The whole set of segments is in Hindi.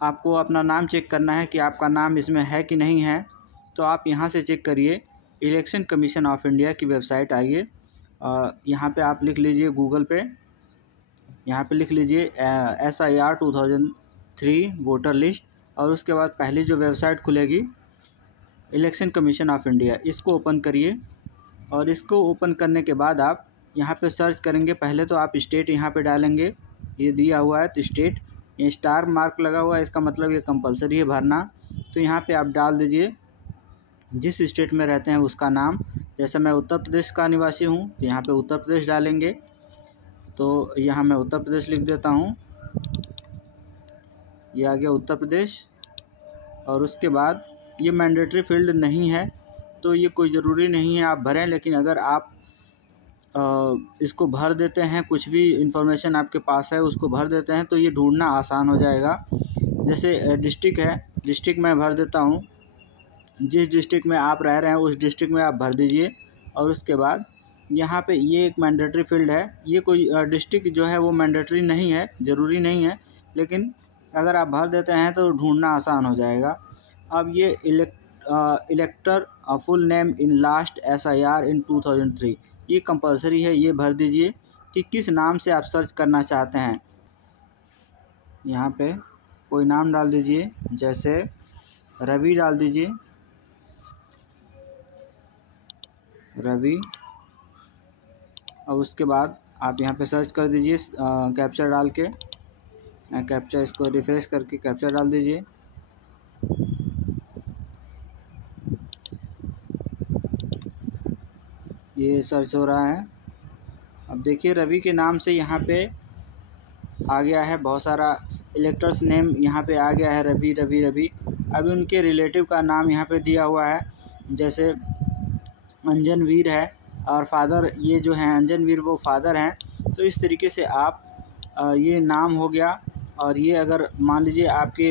आपको अपना नाम चेक करना है कि आपका नाम इसमें है कि नहीं है, तो आप यहाँ से चेक करिए। इलेक्शन कमीशन ऑफ इंडिया की वेबसाइट आइए, यहाँ पे आप लिख लीजिए गूगल पे, यहाँ पे लिख लीजिए SIR 2003 वोटर लिस्ट, और उसके बाद पहली जो वेबसाइट खुलेगी इलेक्शन कमीशन ऑफ इंडिया, इसको ओपन करिए। और इसको ओपन करने के बाद आप यहाँ पे सर्च करेंगे। पहले तो आप स्टेट यहाँ पे डालेंगे, ये दिया हुआ है तो स्टेट, ये स्टार मार्क लगा हुआ है, इसका मतलब ये कंपलसरी है भरना। तो यहाँ पे आप डाल दीजिए जिस स्टेट में रहते हैं उसका नाम। जैसे मैं उत्तर प्रदेश का निवासी हूँ तो यहाँ पे उत्तर प्रदेश डालेंगे, तो यहाँ मैं उत्तर प्रदेश लिख देता हूँ, ये आ गया उत्तर प्रदेश। और उसके बाद ये मैंडेटरी फील्ड नहीं है, तो ये कोई ज़रूरी नहीं है आप भरें, लेकिन अगर आप इसको भर देते हैं, कुछ भी इंफॉर्मेशन आपके पास है उसको भर देते हैं, तो ये ढूंढना आसान हो जाएगा। जैसे डिस्ट्रिक्ट है, डिस्ट्रिक्ट मैं भर देता हूँ, जिस डिस्ट्रिक्ट में आप रह रहे हैं उस डिस्ट्रिक्ट में आप भर दीजिए। और उसके बाद यहाँ पे ये एक मैंडेटरी फील्ड है, ये कोई डिस्ट्रिक्ट जो है वो मैंडेटरी नहीं है, ज़रूरी नहीं है, लेकिन अगर आप भर देते हैं तो ढूंढना आसान हो जाएगा। अब ये इलेक्टर full name in last SIR इन 2003, ये कंपलसरी है, ये भर दीजिए कि किस नाम से आप सर्च करना चाहते हैं। यहाँ पे कोई नाम डाल दीजिए, जैसे रवि डाल दीजिए, रवि। और उसके बाद आप यहाँ पे सर्च कर दीजिए कैप्चा डाल के, कैप्चा इसको रिफ्रेश करके कैप्चा डाल दीजिए। ये सर्च हो रहा है। अब देखिए रवि के नाम से यहाँ पे आ गया है, बहुत सारा इलेक्टर्स नेम यहाँ पे आ गया है, रवि रवि रवि। अभी उनके रिलेटिव का नाम यहाँ पे दिया हुआ है, जैसे अंजन वीर है, और फादर ये जो हैं अंजन वीर वो फादर हैं। तो इस तरीके से आप ये नाम हो गया। और ये अगर मान लीजिए आपके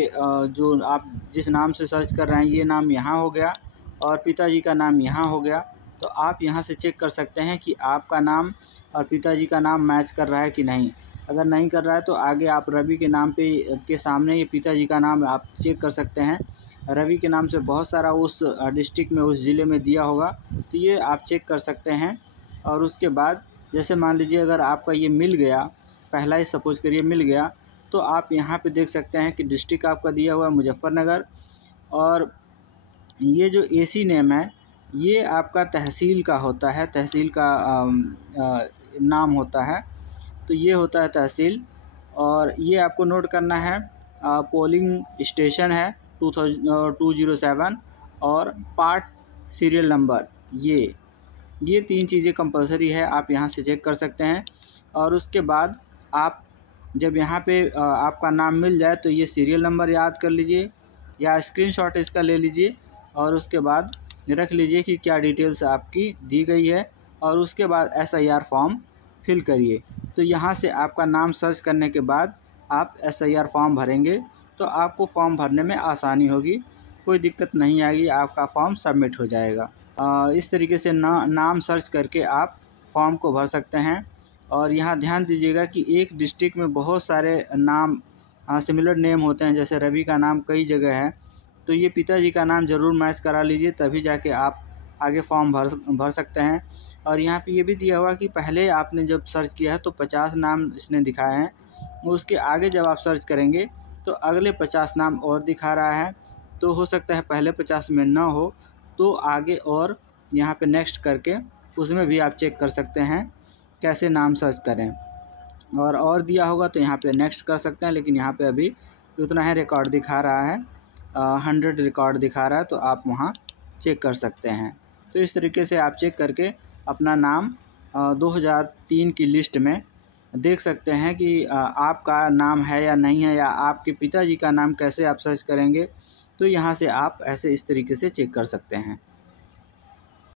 जो आप जिस नाम से सर्च कर रहे हैं ये नाम यहाँ हो गया और पिताजी का नाम यहाँ हो गया, तो आप यहाँ से चेक कर सकते हैं कि आपका नाम और पिताजी का नाम मैच कर रहा है कि नहीं। अगर नहीं कर रहा है तो आगे आप रवि के नाम पे के सामने ये पिताजी का नाम आप चेक कर सकते हैं। रवि के नाम से बहुत सारा उस डिस्ट्रिक्ट में उस ज़िले में दिया होगा, तो ये आप चेक कर सकते हैं। और उसके बाद जैसे मान लीजिए अगर आपका ये मिल गया, पहला ही सपोज करिए मिल गया, तो आप यहाँ पे देख सकते हैं कि डिस्ट्रिक्ट आपका दिया हुआ है मुजफ्फरनगर, और ये जो AC नेम है ये आपका तहसील का होता है, तहसील का नाम होता है, तो ये होता है तहसील। और ये आपको नोट करना है, पोलिंग स्टेशन है 207 और पार्ट सीरियल नंबर, ये 3 चीज़ें कंपलसरी है, आप यहाँ से चेक कर सकते हैं। और उसके बाद आप जब यहाँ पे आपका नाम मिल जाए तो ये सीरियल नंबर याद कर लीजिए या स्क्रीनशॉट इसका ले लीजिए, और उसके बाद रख लीजिए कि क्या डिटेल्स आपकी दी गई है, और उसके बाद SIR फॉर्म फिल करिए। तो यहाँ से आपका नाम सर्च करने के बाद आप SIR फॉर्म भरेंगे तो आपको फॉर्म भरने में आसानी होगी, कोई दिक्कत नहीं आएगी, आपका फॉर्म सबमिट हो जाएगा। इस तरीके से नाम सर्च करके आप फॉर्म को भर सकते हैं। और यहाँ ध्यान दीजिएगा कि एक डिस्ट्रिक्ट में बहुत सारे नाम सिमिलर नेम होते हैं, जैसे रवि का नाम कई जगह है, तो ये पिताजी का नाम ज़रूर मैच करा लीजिए, तभी जाके आप आगे फॉर्म भर सकते हैं। और यहाँ पे ये भी दिया हुआ कि पहले आपने जब सर्च किया है तो 50 नाम इसने दिखाए हैं, उसके आगे जब आप सर्च करेंगे तो अगले 50 नाम और दिखा रहा है, तो हो सकता है पहले 50 में ना हो तो आगे और यहाँ पे नेक्स्ट करके उसमें भी आप चेक कर सकते हैं कैसे नाम सर्च करें। और दिया होगा तो यहाँ पे नेक्स्ट कर सकते हैं, लेकिन यहाँ पे अभी उतना है, रिकॉर्ड दिखा रहा है 100 रिकॉर्ड दिखा रहा है, तो आप वहाँ चेक कर सकते हैं। तो इस तरीके से आप चेक करके अपना नाम 2003 की लिस्ट में देख सकते हैं कि आपका नाम है या नहीं है, या आपके पिताजी का नाम कैसे आप सर्च करेंगे। तो यहाँ से आप ऐसे इस तरीके से चेक कर सकते हैं।